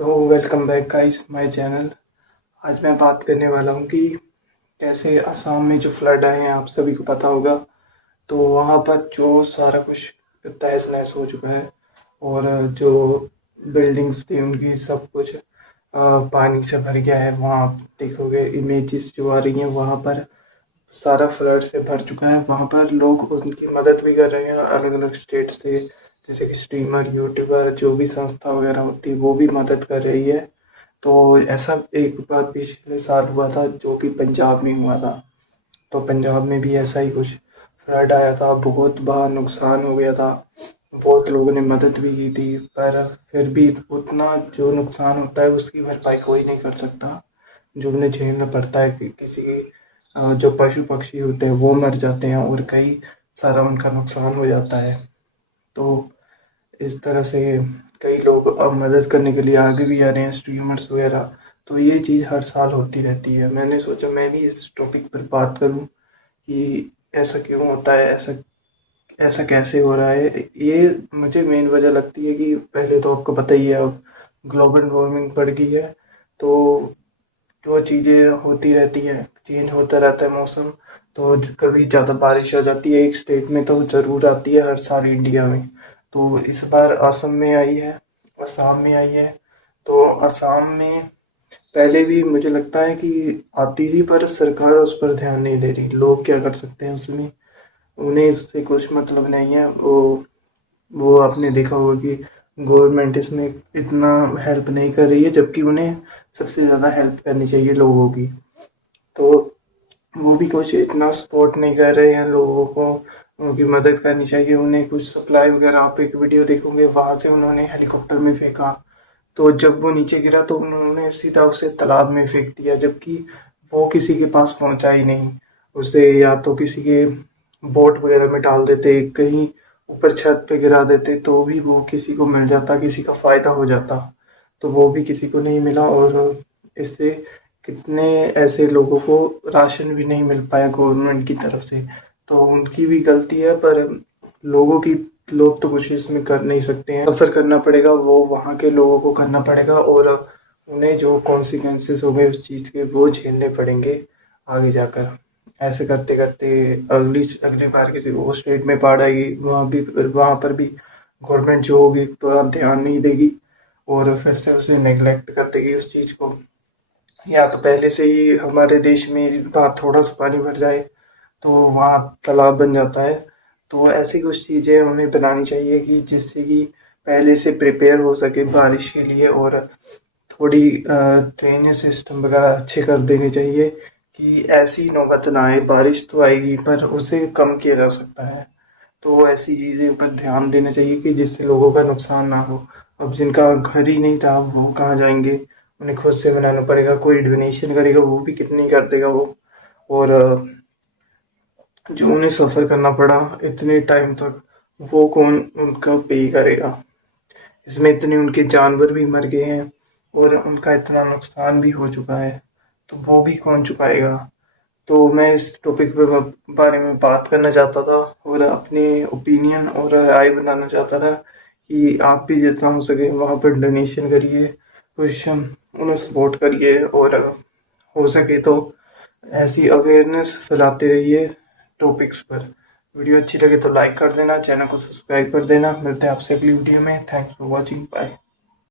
तो welcome back guys my channel. आज मैं बात करने वाला हूँ कि कैसे असम में जो फ्लड आए हैं आप सभी को पता होगा। तो वहाँ पर जो सारा कुछ तहस नहस हो चुका है और जो बिल्डिंग्स थी उनकी सब कुछ पानी से भर गया है। वहाँ आप देखोगे इमेजेस जो आ रही हैं, वहाँ पर सारा फ्लड से भर चुका है। वहाँ पर लोग उनकी मदद भी कर रहे हैं अलग अलग स्टेट से, जैसे कि स्ट्रीमर, यूट्यूबर, जो भी संस्था वगैरह होती है वो भी मदद कर रही है। तो ऐसा एक बार पिछले साल हुआ था जो कि पंजाब में हुआ था। तो पंजाब में भी ऐसा ही कुछ फ्लड आया था, बहुत बड़ा नुकसान हो गया था। बहुत लोगों ने मदद भी की थी, पर फिर भी उतना जो नुकसान होता है उसकी भरपाई कोई नहीं कर सकता। जो उन्हें झेलना पड़ता है कि किसी की जो पशु पक्षी होते हैं वो मर जाते हैं और कई सारा उनका नुकसान हो जाता है। तो इस तरह से कई लोग अब मदद करने के लिए आगे भी आ रहे हैं, स्ट्रीमर्स वगैरह। तो ये चीज़ हर साल होती रहती है। मैंने सोचा मैं भी इस टॉपिक पर बात करूं कि ऐसा क्यों होता है, ऐसा ऐसा कैसे हो रहा है। ये मुझे मेन वजह लगती है कि पहले तो आपको पता ही है, अब ग्लोबल वार्मिंग बढ़ गई है। तो जो चीज़ें होती रहती हैं, चेंज होता रहता है मौसम। तो कभी ज़्यादा बारिश हो जाती है एक स्टेट में तो ज़रूर आती है हर साल इंडिया में। तो इस बार असम में आई है, असम में आई है। तो असम में पहले भी मुझे लगता है कि आती थी, पर सरकार उस पर ध्यान नहीं दे रही। लोग क्या कर सकते हैं उसमें, उन्हें इससे कुछ मतलब नहीं है। वो आपने देखा होगा कि गवर्नमेंट इसमें इतना हेल्प नहीं कर रही है, जबकि उन्हें सबसे ज़्यादा हेल्प करनी चाहिए लोगों की। तो वो भी कुछ इतना सपोर्ट नहीं कर रहे हैं लोगों को, उनकी मदद करनी चाहिए। उन्हें कुछ सप्लाई वगैरह, आप एक वीडियो देखोगे वहाँ से उन्होंने हेलीकॉप्टर में फेंका, तो जब वो नीचे गिरा तो उन्होंने सीधा उसे तालाब में फेंक दिया, जबकि वो किसी के पास पहुंचा ही नहीं। उसे या तो किसी के बोट वगैरह में डाल देते, कहीं ऊपर छत पे गिरा देते, तो भी वो किसी को मिल जाता, किसी का फायदा हो जाता। तो वो भी किसी को नहीं मिला और इससे कितने ऐसे लोगों को राशन भी नहीं मिल पाया गवर्नमेंट की तरफ से। तो उनकी भी गलती है, पर लोगों की लोग तो कुछ इसमें कर नहीं सकते हैं। सफ़र करना पड़ेगा, वो वहाँ के लोगों को करना पड़ेगा और उन्हें जो कॉन्सिक्वेंसेस हो गए उस चीज़ के वो झेलने पड़ेंगे आगे जाकर। ऐसे करते करते अगली अगली बार किसी और स्टेट में बाढ़ आएगी, वहाँ पर भी गवर्नमेंट जो होगी तो ध्यान नहीं देगी और फिर से उसे नेग्लेक्ट कर देगी उस चीज़ को। या तो पहले से ही हमारे देश में वहाँ थोड़ा सा पानी भर जाए तो वहाँ तालाब बन जाता है। तो ऐसी कुछ चीज़ें हमें बनानी चाहिए कि जिससे कि पहले से प्रिपेयर हो सके बारिश के लिए, और थोड़ी ड्रेनेज सिस्टम वगैरह अच्छे कर देने चाहिए कि ऐसी नौबत ना आए। बारिश तो आएगी पर उसे कम किया जा सकता है। तो ऐसी चीज़ें पर ध्यान देना चाहिए कि जिससे लोगों का नुकसान ना हो। अब जिनका घर ही नहीं था वो कहाँ जाएंगे, उन्हें खुद से बनाना पड़ेगा। कोई डोनेशन करेगा वो भी कितनी कर देगा वो। और जो उन्हें सफ़र करना पड़ा इतने टाइम तक, वो कौन उनका पे करेगा। इसमें इतने उनके जानवर भी मर गए हैं और उनका इतना नुकसान भी हो चुका है, तो वो भी कौन चुकाएगा। तो मैं इस टॉपिक पे बारे में बात करना चाहता था और अपने ओपिनियन और राय बनाना चाहता था कि आप भी जितना हो सके वहाँ पर डोनेशन करिए, कुछ उन्हें सपोर्ट करिए और हो सके तो ऐसी अवेयरनेस फैलाते रहिए टॉपिक्स पर। वीडियो अच्छी लगे तो लाइक कर देना, चैनल को सब्सक्राइब कर देना। मिलते हैं आपसे अगली वीडियो में। Thanks for watching, bye.